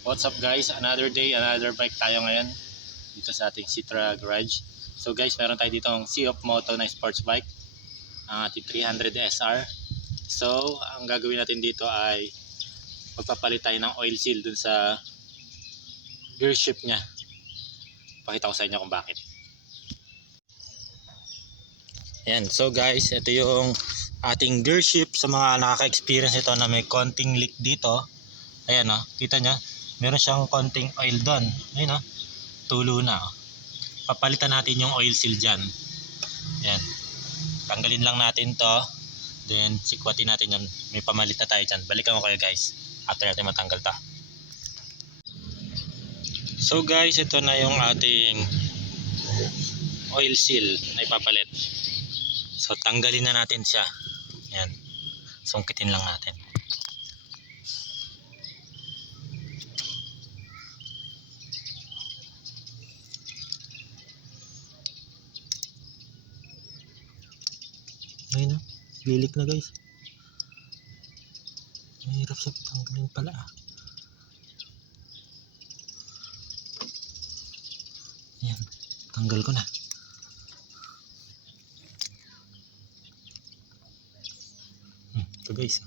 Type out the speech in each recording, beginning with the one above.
What's up guys? Another day, another bike tayo ngayon dito sa ating Citra Garage. So guys, meron tayo dito ang Sea of Moto na sports bike, ang ating 300 SR. So ang gagawin natin dito ay magpapalit tayo ng oil seal dun sa gear shift nya. Pakita ko sa inyo kung bakit. Ayan, so guys, ito yung ating gear shift. Sa mga nakaka-experience ito na may konting leak dito, ayan o, kita nyo, meron siyang konting oil doon. Ayun o, tulo na o. Papalitan natin yung oil seal dyan. Ayan, tanggalin lang natin to, then sikwatin natin yan. May pamalit na tayo dyan. Balikan ko kayo guys after natin matanggal to. So guys, ito na yung ating oil seal na ipapalit. So tanggalin na natin siya. Ayan, sungkitin lang natin. Ayun na, lilik na guys. Mahirap siya tanggalin pala. Ayan, tanggal ko na. Ito guys.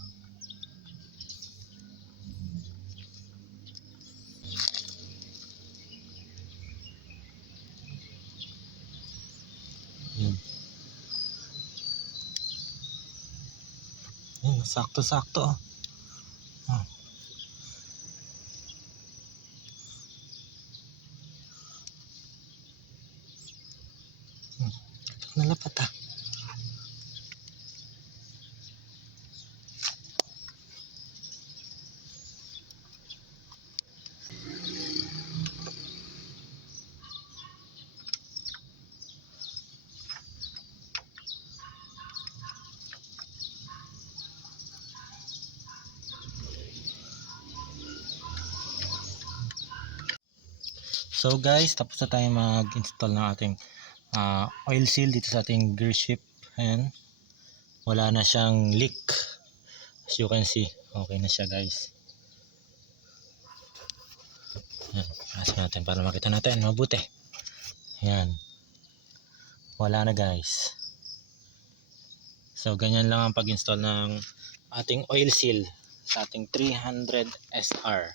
Ayan. Ayan, sakto-sakto oh. Nalapat ah. So guys, tapos na tayo mag-install ng ating oil seal dito sa ating gear shift. Ayan, wala na siyang leak. As you can see, okay na siya guys. Ayan, asin natin para makita natin mabuti. Ayan, wala na guys. So ganyan lang ang pag-install ng ating oil seal sa ating 300 SR.